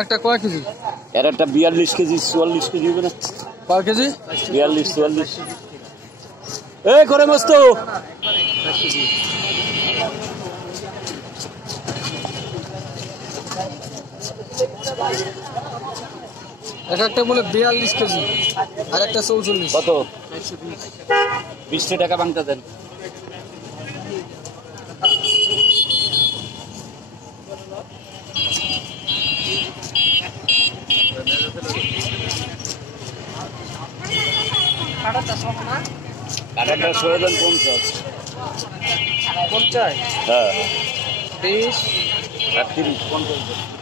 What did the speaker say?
একটা কয় কেজি? এর একটা 42 কেজি 44 কেজি হবে না? কয় কেজি? 42 44। এ করে মস্ত একটা বলে 42 কেজি আর একটা 44। কত? 20 টাকা ভাঙতে দেন। কাটাটা 50। 50? হ্যাঁ 20 30 50।